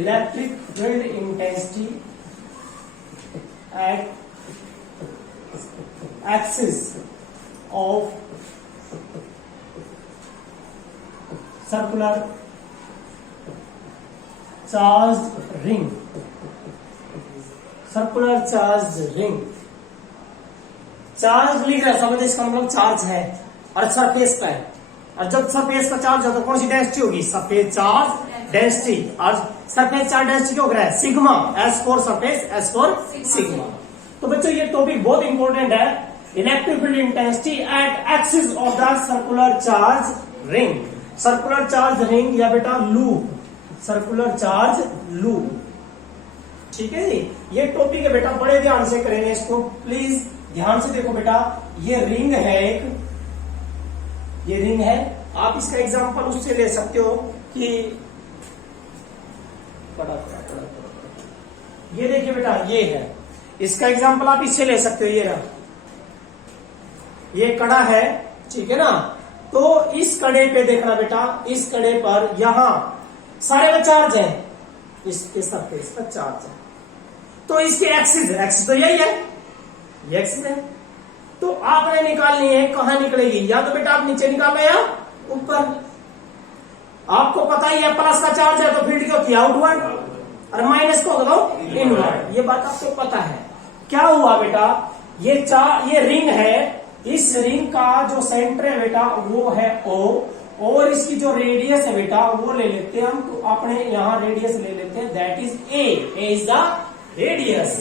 Electric field intensity at axis of circular charge ring, circular charge ring. Charge लिख रहा है, समझे, इसका मतलब चार्ज है और सरफेस का है। और जब सरफेस का चार्ज होता है कौन सी डेंसिटी होगी? Surface charge density. और सरफेस चार्ज डेंसिटी क्या हो रहा है? Sigma. S for surface, S for sigma. तो बच्चों ये टॉपिक बहुत इंपॉर्टेंट है। Electric field intensity at axis of the circular charge ring. Circular charge ring या बेटा लूप, सर्कुलर चार्ज लूप। ठीक है जी, ये टॉपिक है बेटा, बड़े ध्यान से करेंगे इसको, प्लीज ध्यान से देखो बेटा। ये रिंग है एक, ये रिंग है। आप इसका एग्जांपल उससे ले सकते हो कि ये देखिए बेटा, ये है, इसका एग्जांपल आप इससे ले सकते हो। ये रहा, ये कड़ा है, ठीक है ना। तो इस कड़े पे देखना बेटा, इस कड़े पर यहां सारे में चार्ज है, इसके सरफेस पर चार्ज है। तो इसकी एक्सिस, एक्सिस तो यही है, ये एक्सिस है। तो आपने निकालनी है, कहां निकलेगी? या तो बेटा आप नीचे निकालो या ऊपर। आपको पता ही है प्लस का चार्ज है तो फील्ड क्या होती है? आउटवर्ड, और माइनस को बताओ इनवर्ड। ये बात आपको पता है। क्या हुआ बेटा, ये रिंग है, इस रिंग का जो सेंटर है बेटा वो है O, और इसकी जो रेडियस है बेटा वो ले लेते हैं हम। तो अपने यहां रेडियस ले लेते हैं, that is a is the radius.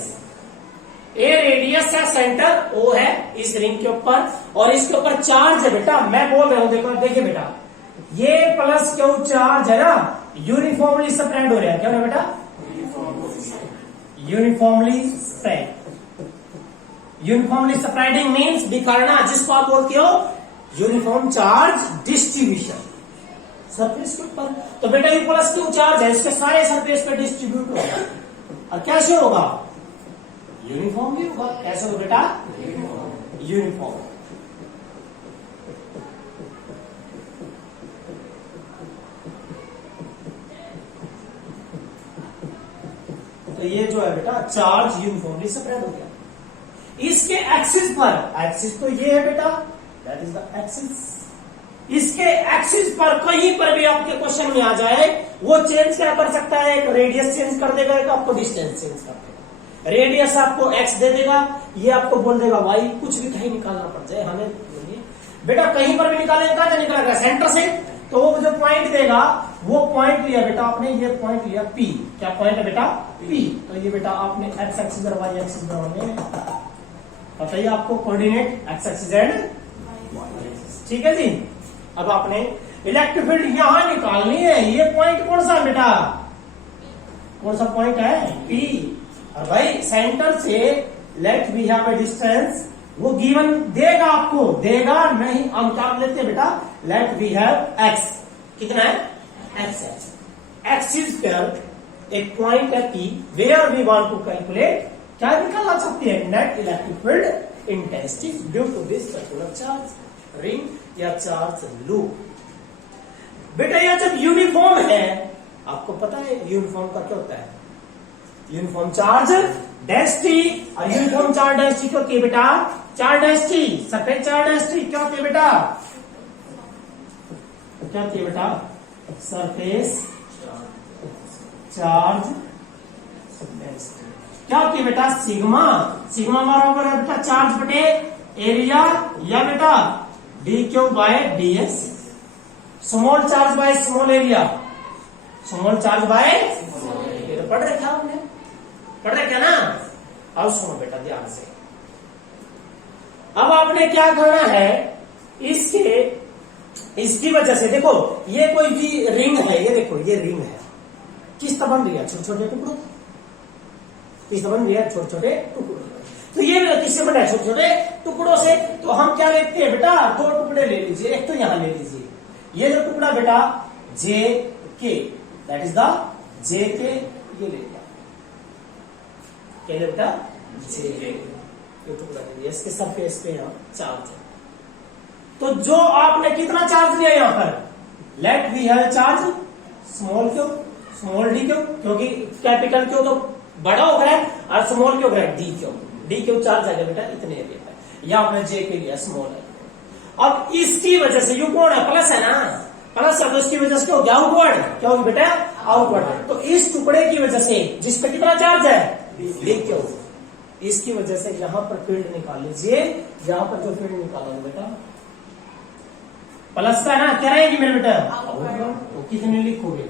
A radius है, सेंटर O है इस रिंग के ऊपर, और इसके ऊपर चार्ज है बेटा। मैं बोल रहा हूं, देखो देखिए बेटा, ये प्लस क्यू चार्ज है ना, यूनिफॉर्मली स्प्रेड हो रहा है। क्या हो रहा है बेटा? Uniformly spread. Uniformly spreading means बिखरना, जिसको आप बोलते हो यूनिफॉर्म चार्ज डिस्ट्रीब्यूशन सरफेस के ऊपर। तो बेटा ये प्लस क्यू चार्ज है, इसके सारे सरफेस पे डिस्ट्रीब्यूट होगा। और कैसे होगा? यूनिफॉर्मली होगा। कैसे होगा बेटा? यूनिफॉर्म। तो ये जो है बेटा चार्ज यूनिफॉर्मली स्प्रेड हो गया। इसके एक्सिस पर, एक्सिस तो ये है बेटा, दैट इज द एक्सिस। इसके एक्सिस पर कहीं पर भी आपके क्वेश्चन में आ जाए, वो चेंज क्या कर सकता है? एक रेडियस चेंज कर देगा, एक आपको डिस्टेंस चेंज कर देगा। रेडियस आपको एक्स दे देगा, ये आपको बोल देगा वाई। कुछ भी कहीं निकालना पड़ जाए हमें बेटा, कहीं पर भी निकालेगा तो निकालेगा सेंटर से। तो वो जो पॉइंट देगा, वो पॉइंट लिया बेटा आपने, ये पॉइंट लिया पी। क्या पॉइंट है बेटा? पी। तो ये बेटा आपने एक्स एक्सिस और वाई एक्सिस में बताइए आपको कोऑर्डिनेट एक्स एक्सिस एंड, ठीक है जी। अब आपने इलेक्ट्रिक फील्ड यहां निकालनी है। ये पॉइंट कौन सा बेटा? कौन सा पॉइंट है? पी। और भाई सेंटर से let we have a distance, वो गिवन देगा, आपको देगा नहीं। हम क्या लेते हैं बेटा? Let we have x. कितना है? एक्स है। एक्सिस पर एक पॉइंट है P, where we want to calculate, क्या निकालना चाहते हैं? Net electric field intensity due to this circular charge ring या चार्ज लूप। बेटा यह जब यूनिफॉर्म है, आपको पता है यूनिफॉर्म का क्या होता है? Uniform charge density. और यूनिफॉर्म चार्ज डेंसिटी क्या होती है बेटा? Charge density, surface charge density क्या होती है बेटा? क्या होती है बेटा? Surface charge density. क्या होती है बेटा? सिग्मा। सिग्मा बराबर है बेटा चार्ज बटे एरिया, या बेटा d q by d s. Small charge by small area, small charge by, ये तो पढ़ रखा हमने, पढ़ रखा ना। अब सुनो बेटा ध्यान से, अब आपने क्या करना है, इसकी वजह से देखो, ये कोई भी रिंग है, ये देखो ये रिंग है, किस तरह बन रही है? छोटे छोटे टुकड़ों, किस तरह बन रही है? छोटे छोटे टुकड़ों। तो ये किससे बना है? छोटे छोटे टुकड़ों से। तो हम क्या लेते हैं बेटा? दो टुकड़े ले लीजिए, एक तो यहां ले लीजिए, ये जो टुकड़ा बेटा जे के, दैट इज द जे के, ये ले लिया, क्या बेटा? जे के टुकड़ा ले लिया, इसके सरफेस पे यहां चार्ज है। तो जो आपने कितना चार्ज लिया यहां पर? Let we have charge small q, small d क्यों? क्योंकि कैपिटल क्यों तो बड़ा हो गया और स्मॉल क्यों गया डी क्यों? डी क्यों चार्ज आएगा बेटा इतने एरिया पर, या आपने जे के लिया स्मॉल है। अब इसकी वजह से यू कौन है? प्लस है ना, प्लस है तो इसकी वजह से क्या हो गया? आउटवर्ड। क्या हो बेटा? आउटवर्ड। तो इस टुकड़े की वजह से जिस पे कितना चार्ज है डी क्यों, इसकी वजह से यहां पर फील्ड निकाल लीजिए। यहां पर जो फील्ड निकालोगे बेटा प्लस का है ना, क्या रहेगी मेरे बेटा? तो कितने लिखोगे?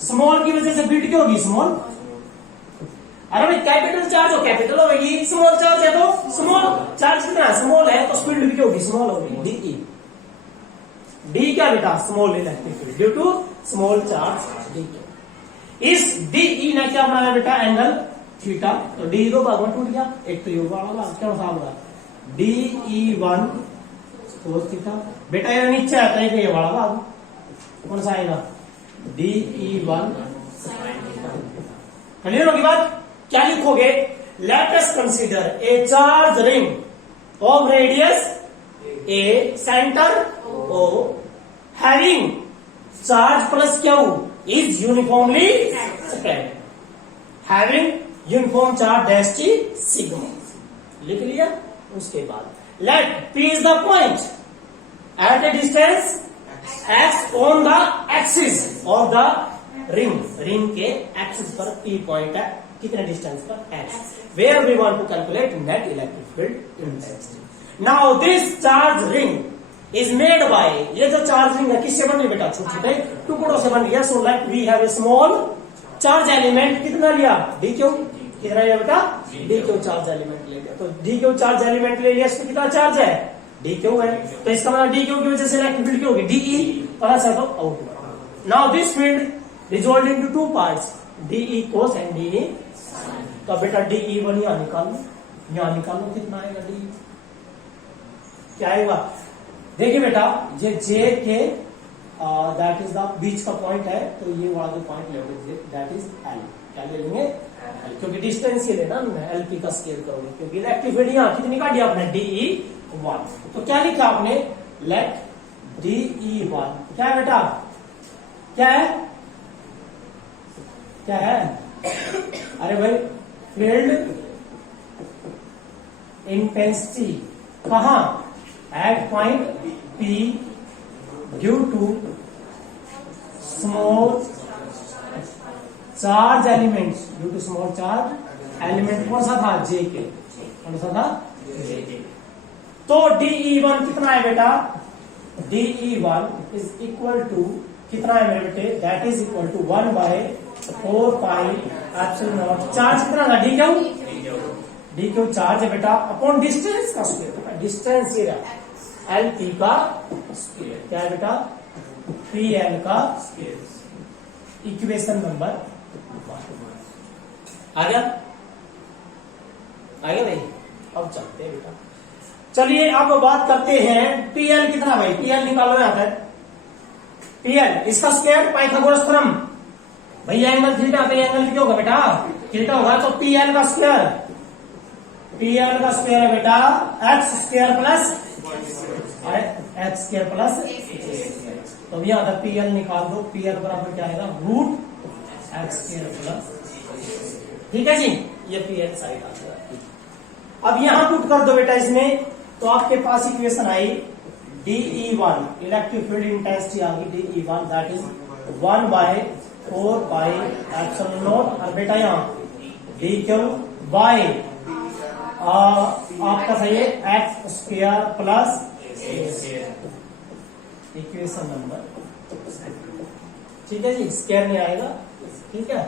स्मॉल की वजह से फील्ड क्या होगी? स्मॉल। अरे भाई कैपिटल चार्ज हो कैपिटल होगी, स्मॉल चार्ज है तो स्मॉल। चार्ज कितना स्मॉल है तो स्पीड भी क्या होगी? स्मॉल होगी। डीई डी क्या बेटा? Small electric field due to small charge d. इस डीई ने क्या बनाया बेटा? Angle theta. तो डी दो भाग में टूट गया, एक तो ये वाला भाग क्या होगा? DE1 cos theta. बेटा ये नीचे आता है ये वाला भाग कौन सा आएगा? DE1 क्लियर होगी बात? क्या लिखोगे? Let us consider a charge ring of radius a centre O having charge plus q is uniformly spread, having uniform charge density sigma. लिख लिया। उसके बाद let P is the point at a distance x on the axis of the ring. Ring के axis पर P point है, कितने distance पर? x, where we want to calculate net electric field intensity. Now this charge ring is made by, ये जो charge ring है किससे बन रही बेटा? छोटे छोटे टुकड़ों से बन रही है। So let we have a small charge element. कितना लिया? D q. कितना लिया बेटा? डी क्यू चार्ज एलिमेंट ले लिया। तो डी क्यू चार्ज एलिमेंट ले लिया, इसमें कितना चार्ज है? डी क्यू है। तो इसका मतलब डी क्यू की वजह से इलेक्ट्रिक फील्ड क्या होगी? डीई प्लस है तो outward. Now this field resolve into two parts, d E cos and d E sine. तो बेटा DE1 यहां निकालो, यहां निकालो कितना आएगा डी? क्या आएगा? देखिए बेटा ये जे के दैट इज द बीच का पॉइंट है, तो ये वाला जो पॉइंट लेंगे दैट इज एल। क्या ले लेंगे? एल, क्योंकि डिस्टेंस ही लेना एलपी का स्केल करोगे, क्योंकि इलेक्ट्रिक फील्ड यहाँ कितनी काटी आपने? DE1। तो क्या लिखा आपने? लेट DE1 क्या है बेटा? क्या है? क्या है? अरे भाई फील्ड इंटेंसिटी कहां? At point P due to small charge element, due to small charge element. कौन सा था? जे के। कौन सा था? जे के। तो DE1 कितना है बेटा? DE1 इज इक्वल टू कितना है मेरे बेटे? That is equal to 1/4 pi epsilon naught. Charge कितना था? D q. D q charge है बेटा अपॉन डिस्टेंस का स्क्वायर। डिस्टेंस ये रहा LP का स्क्वायर। क्या है बेटा? PL का स्क्वायर। इक्वेशन नंबर 1 आ गया? आ गया नहीं? अब चलते हैं बेटा। चलिए अब बात करते हैं PL कितना भाई? PL निकालो यहां पर। PL इसका स्क्वायर पाइथागोरस थ्योरम। भाई एंगल थीटा पे एंगल क्या होगा बेटा? थीटा होगा। तो PL का स्क्वायर, PL का स्क्वायर है बेटा x square plus x square plus. तो यहां तक PL निकाल दो। PL बराबर क्या आएगा? Root x square plus. ठीक है जी, ये PL साइड आ गया। अब यहां पुट कर दो बेटा इसमें, तो आपके पास इक्वेशन आई DE1 इलेक्ट्रिक फील्ड इंटेंसिटी आ गई। DE1 that is 1/4 pi epsilon not. और बेटा यहाँ DQ बाय आपका सही है x square plus equation number. ठीक है जी, स्क्वायर नहीं आएगा। ठीक है,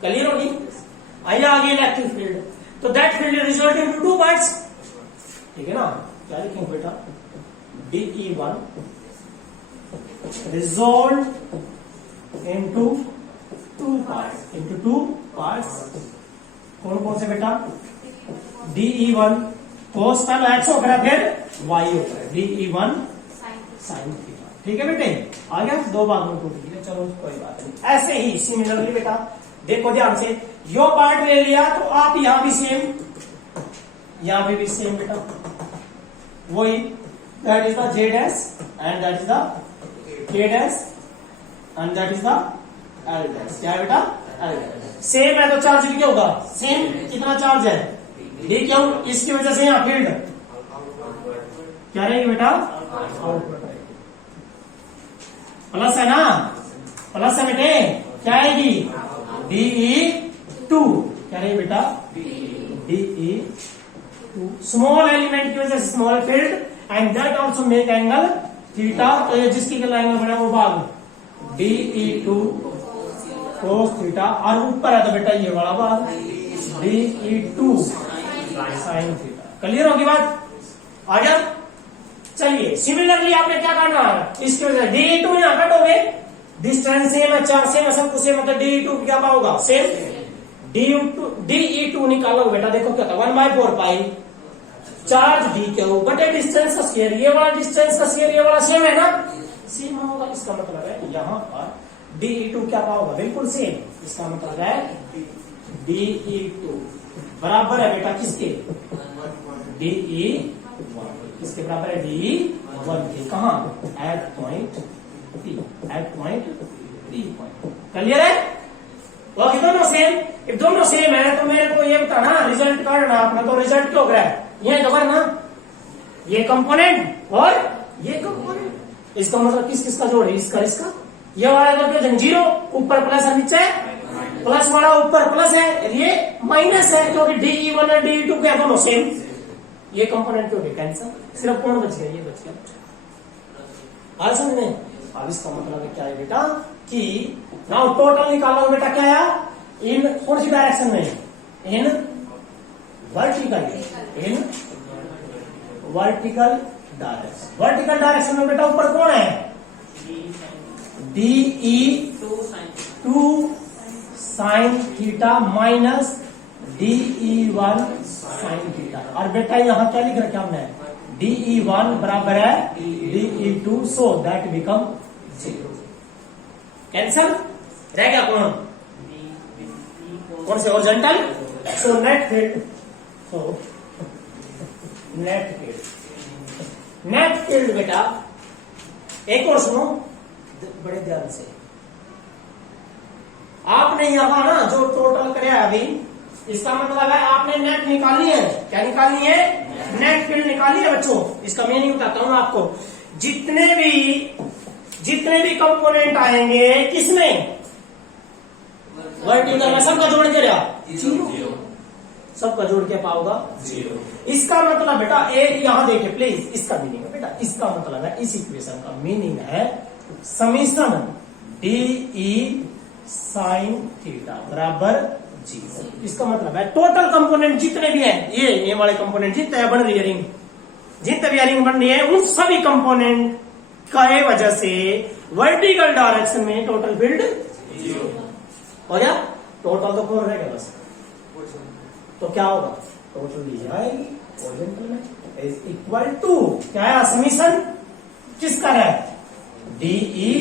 क्लियर होगी? आइए आगे इलेक्ट्रिक फील्ड। तो that field result into two parts. ठीक है ना? क्या लिखेंगे बेटा? DE1 resolve into two parts. कौन कौन से बेटा? DE1 cos पहले x हो गया, फिर y हो गया। DE1 sine theta. ठीक है बेटे, आ गया? दो भाग में टूट गया। चलो कोई बात नहीं। ऐसे ही सिमिलरली बेटा देखो ध्यान से, यो पार्ट ले लिया तो आप यहां भी सेम, यहां पे भी सेम बेटा वही। That is the Z dash and that is the K dash and that is the L dash. क्या है बेटा? L dash. सेम है तो चार्ज भी क्या होगा? सेम। कितना चार्ज है? डी। क्यों? इसकी वजह से यहाँ फील्ड क्या रहेगी बेटा? आउटवर्ड रहेगी। प्लस है ना? प्लस है बेटे। क्या आएगी? DE2। क्या रहेगी बेटा? DE2। स्मॉल एलिमेंट की वजह से small field and that also make angle theta. तो ये जिसकी एंगल बना वो भाग DE2 cos थीटा। और ऊपर है तो बेटा ये वाला भाग DE2 साइन थीटा। क्लियर होगी बात? आ गया? चलिए सिमिलरली आपने क्या करना है? इसकी वजह DE2 यहां कटोगे, डिस्टेंस सेम है, चार्ज सेम है, सब कुछ सेम है, तो DE2 क्या होगा? सेम। DE2 निकालो बेटा। देखो क्या था? 1/4 पाई चार्ज डी क्यू बटे डिस्टेंस का स्क्वायर। ये वाला डिस्टेंस का स्क्वायर ये वाला सेम है ना? सेम होगा। इसका मतलब है यहां पर DE2 क्या होगा? बिल्कुल सेम। इसका मतलब है DE2 बराबर है बेटा किसके? DE1। किसके बराबर है? DE1 के। कहा? At point P। At point P point. Clear है? ओके, दोनों सेम। if दोनों सेम है तो मेरे को ये बताना रिजल्ट करना अपना। तो रिजल्ट क्या हो रहा है? ये कवर ना, ये कंपोनेंट और ये कंपोनेंट। इसका मतलब किस किसका जोड़ है? इसका इसका। ये वाला तो क्या? जीरो। ऊपर प्लस है, नीचे प्लस वाला ऊपर प्लस है, ये माइनस है क्योंकि DE1 और DE2 क्या दोनों सेम। ये कंपोनेंट क्यों कैंसर? सिर्फ कौन बच गया? ये बच गया। आ समझ में? अब इसका मतलब है क्या है बेटा कि नाउ टोटल निकालो बेटा। क्या है? इन कौन सी डायरेक्शन में? In vertical. In vertical direction. Vertical direction में बेटा ऊपर कौन है? DE2 sine theta minus DE1 sine theta. और बेटा यहां क्या लिख रखा हमने? DE1 बराबर है DE2 so that become 0। Cancel रह गया कौन? कौन से? Horizontal. So net field. So net field. Net field बेटा एक और सुनो बड़े ध्यान से। आपने यहां ना जो टोटल कराया अभी, इसका मतलब है आपने नेट निकाली है। क्या निकाली है? नेट फील्ड निकाली है बच्चों। इसका मीनिंग बताता हूं आपको। जितने भी कंपोनेंट आएंगे किसमें? वर्टिकल में। सबका जोड़ के रहा जीरो। सबका जोड़ के पाओगा जीरो। इसका मतलब बेटा एक यहां देखिए प्लीज। इसका मीनिंग है बेटा, इसका मतलब है इस इक्वेशन का मीनिंग है समीशन DE साइन थीटा बराबर 0। इसका मतलब है टोटल कंपोनेंट जितने भी हैं, ये वाले कंपोनेंट जितने बन रही है रिंग, जितने भी रिंग बन रही है, उन सभी कंपोनेंट का वजह से वर्टिकल डायरेक्शन में टोटल फील्ड 0 हो गया। टोटल तो कौन रहेगा? बस। तो क्या होगा? टोटल दी जाएगी हॉरिजॉन्टल में इज इक्वल टू क्या है? समीशन किसका है? DE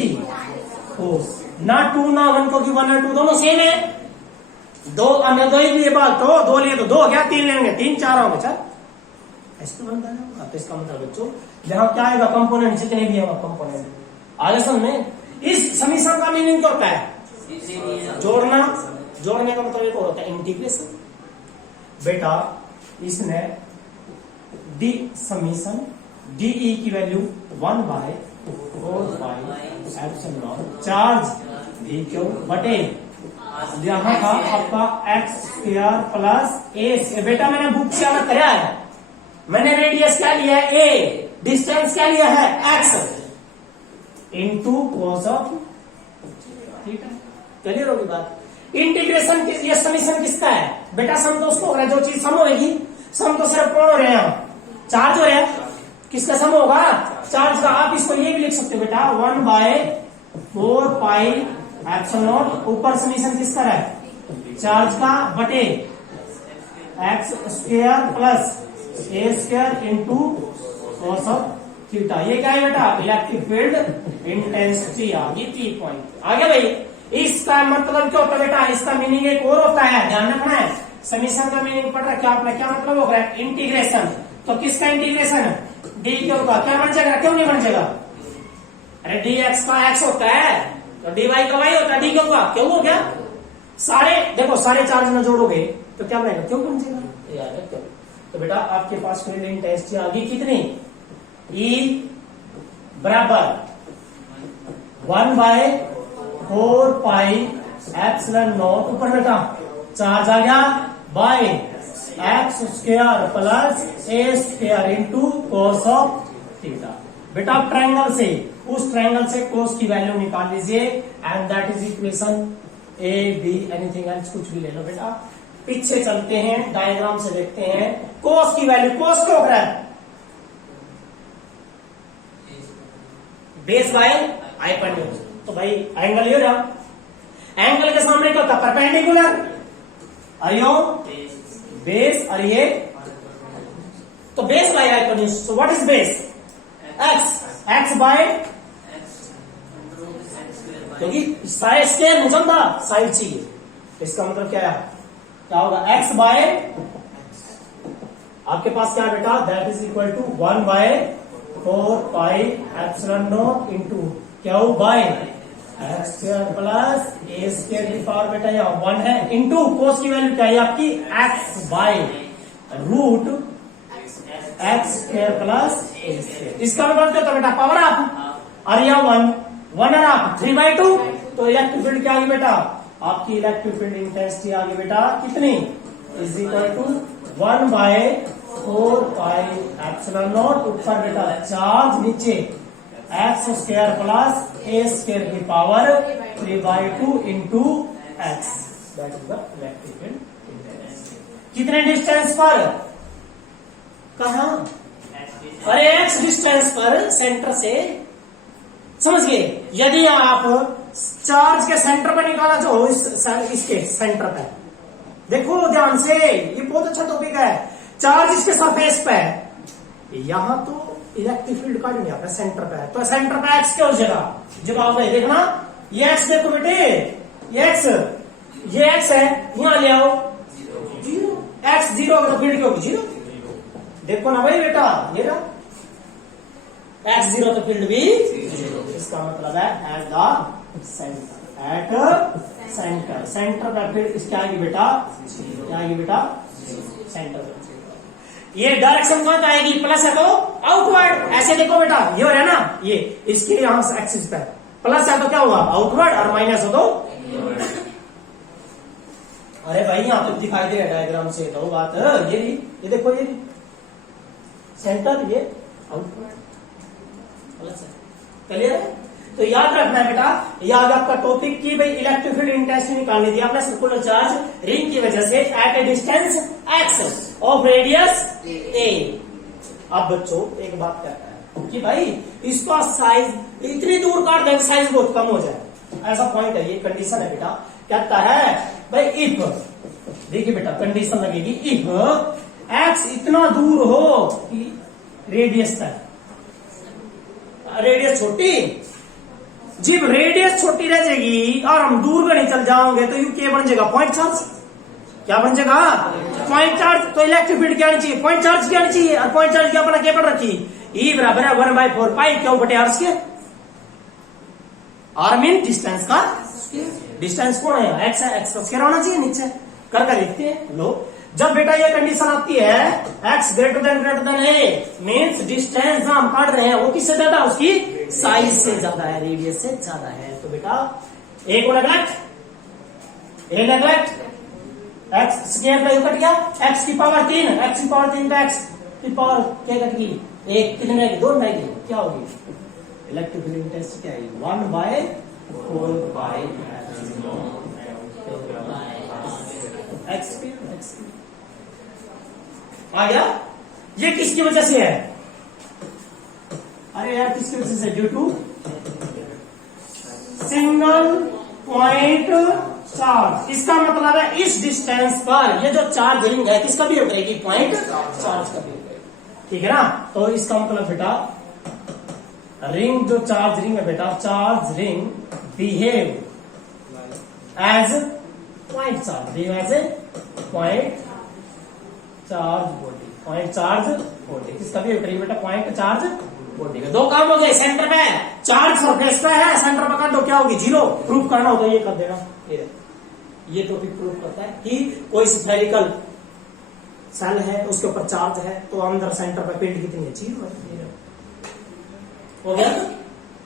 कोस। ना 2 ना 1 क्योंकि 1 और 2 दोनों सेम है। दो अन्य दो ही लिए बात तो दो लिए तो 2 हो गया, 3 लेंगे 3 4 हो गया। ऐसे तो बनता है। तो इसका मतलब बच्चों जहां क्या आएगा? कंपोनेंट जितने भी है कंपोनेंट आगे समझ में। इस समीशन का मीनिंग क्या होता है? जोड़ना। जोड़ने का मतलब एक होता है इंटीग्रेशन। बेटा इसने डी समीशन DE की वैल्यू 1/4 चार्ज DQ बटे यहां था आपका x² प्लस a। बेटा मैंने बुक से अलग कराया है। मैंने रेडियस क्या लिया है? a। डिस्टेंस क्या लिया है? x into cos of theta. Clear होगी बात? इंटीग्रेशन ये समीशन किसका है? बेटा सम तो उसको हो रहा है जो चीज सम होगी। सम तो सिर्फ कौन हो रहे हैं? चार्ज हो रहे हैं। किसका सम होगा? चार्ज का। आप इसको ये भी लिख सकते हो बेटा 1/4 पाई एप्सिलॉन नॉट। ऊपर समीशन किसका है? चार्ज का बटे x² plus a² into cos of theta. ये क्या है बेटा? इलेक्ट्रिक फील्ड इंटेंसिटी आ गई 3 पॉइंट। आ गया भाई? इसका मतलब क्या होता है बेटा? इसका मीनिंग एक और होता है, ध्यान रखना है। समीशन का मीनिंग पढ़ रहा क्या आपने? क्या मतलब होगा? इंटीग्रेशन। तो किसका इंटीग्रेशन है? D क्यों का क्या बन जाएगा? क्यों नहीं बन जाएगा? अरे dx का x होता है तो डी वाई का वाई होता, डी क्यों का क्यों हो गया। सारे देखो सारे चार्ज में जोड़ोगे तो क्या बनेगा, क्यों बन जाएगा यार क्यों। तो बेटा आपके पास फील्ड इंटेंसिटी आ गई कितनी, E बराबर 1/4 पाई एप्सिलॉन नॉट, ऊपर बेटा चार्ज आ गया by x square plus a square into cos of theta. बेटा आप ट्रायंगल से, उस ट्रायंगल से कोस की वैल्यू निकाल लीजिए and that is equation A be anything else, कुछ भी ले लो बेटा। पीछे चलते हैं डायग्राम से देखते हैं कोस की वैल्यू, कोस क्या होगा बेस बाय हाइपोटेन्यूज। तो भाई एंगल ये रहा, एंगल के सामने क्या होता है परपेंडिकुलर, अयो बेस और ये तो base by hypotenuse. So what is base, x, x by क्योंकि साइड स्क्वायर मुझे साइड चाहिए, इसका मतलब क्या है, क्या होगा एक्स बाय आपके पास क्या है बेटा, that is equal to 1/4 pi epsilon naught into क्या हो by x square plus a square की पावर बेटा यहाँ 1 है इंटू कोस की वैल्यू क्या है आपकी x by root x square plus a square. इसका मतलब क्या होता है बेटा पावर आप और यह 1 और आप 3/2। तो इलेक्ट्रिक फील्ड क्या आ गई बेटा, आपकी इलेक्ट्रिक फील्ड इंटेंसिटी आ गई बेटा कितनी, is equal to 1/4 pi epsilon naught, ऊपर बेटा चार्ज नीचे x square plus a square की power 3/2 into x, that is the electric field intensity. कितने डिस्टेंस पर, कहा, अरे एक्स डिस्टेंस पर सेंटर से, समझिए यदि आप चार्ज के सेंटर पर निकाला जो इसके सेंटर पे, देखो ध्यान से ये बहुत अच्छा टॉपिक है, चार्ज इसके सरफेस पे है, यहां तो इलेक्ट्रिक फील्ड का नहीं आता सेंटर पे है, तो सेंटर पे एक्स क्या हो जाएगा, जब आप नहीं देखना ये एक्स देखो बेटे, ये एक्स है, यहां ले आओ जीरो, एक्स जीरो अगर फील्ड क्या होगी जीरो, देखो ना भाई बेटा ये रहा एक्स जीरो तो फील्ड भी जीरो, इसका मतलब है at the centre, at centre, centre का फील्ड इसकी आएगी बेटा, क्या आएगी बेटा सेंटर पे। ये डायरेक्शन कहां पे आएगी, प्लस है तो आउटवर्ड, ऐसे देखो बेटा ये हो रहा है ना, ये इसके यहां से एक्सिस पे प्लस है तो क्या होगा आउटवर्ड और माइनस हो तो, अरे भाई यहां तो दिखाई दे रहा है डायग्राम से तो बात, ये देखो ये सेंटर ये आउटवर्ड प्लस है, क्लियर है। तो याद रखना है बेटा, याद आपका टॉपिक की भाई इलेक्ट्रिक फील्ड इंटेंसिटी निकालनी थी आपने, सर्कुलर चार्ज रिंग की वजह से at a distance x of radius a. अब बच्चों एक बात कहता है कि भाई इसका साइज इतनी दूर काट दें साइज बहुत कम हो जाए, ऐसा पॉइंट है, ये कंडीशन है बेटा, कहता है भाई इफ, देखिए बेटा कंडीशन लगेगी इफ एक्स इतना दूर हो कि रेडियस तक, रेडियस छोटी, जब रेडियस छोटी रह जाएगी और हम दूर नहीं चल जाओगे तो यू क्या बन जाएगा पॉइंट चार्ज, क्या बन जाएगा पॉइंट चार्ज। तो इलेक्ट्रिक फील्ड क्या आनी चाहिए, पॉइंट चार्ज क्या आनी चाहिए, और पॉइंट चार्ज क्या अपना क्या पढ़ रखी, ई बराबर है 1/4 पाई क्यों बटे r square, r mean distance का, डिस्टेंस कौन है एक्स है, एक्स का स्क्वायर होना चाहिए नीचे, करके लिखते हैं लो। जब बेटा ये कंडीशन आती है x ग्रेटर देन ए मीन्स डिस्टेंस हम काट रहे हैं वो किससे ज्यादा, उसकी साइज से ज्यादा है, रेडियस से ज्यादा है, तो बेटा ए को नेग्लेक्ट, ए नेग्लेक्ट एक्स स्क्वायर का कट गया, एक्स की पावर 3, एक्स की पावर 3 तो एक्स की पावर क्या कट गई, एक कितने रहेगी, 2 रहेगी, क्या होगी इलेक्ट्रिक फील्ड इंटेंसिटी क्या है 1/4 पाई एक्स आ गया। ये किसकी वजह से है, अरे यार किसकी वजह से, due to single point charge. इसका मतलब है इस डिस्टेंस पर ये जो चार्ज रिंग है किसका भी करेगी, पॉइंट चार्ज का भी करेगी, ठीक है ना। तो इसका मतलब बेटा रिंग जो चार्ज रिंग है बेटा, charge ring behave as point charge, behave as a point charge body, point charge body किसका भी करेगी बेटा, पॉइंट चार्ज बॉडी का। दो काम हो गए, सेंटर पे चार्ज सरफेस पे है, सेंटर पे कर दो, क्या होगी? जीरो। प्रूफ करना होता है ये कर देना। ये टॉपिक प्रूफ करता है कि कोई स्फेरिकल सेल है, उसके ऊपर चार्ज है, तो अंदर सेंटर पे फील्ड कितनी है? जीरो है। हो गया?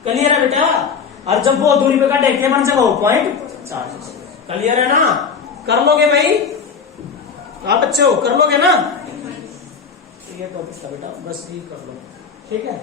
क्लियर है बेटा? और जब वो दूरी पे का देखते बन जाएगा वो पॉइंट चार्ज। क्लियर है ना? कर लोगे भाई आप बच्चे हो, कर लोगे ना? ये टॉपिक था बेटा, बस ये कर लो, ठीक है।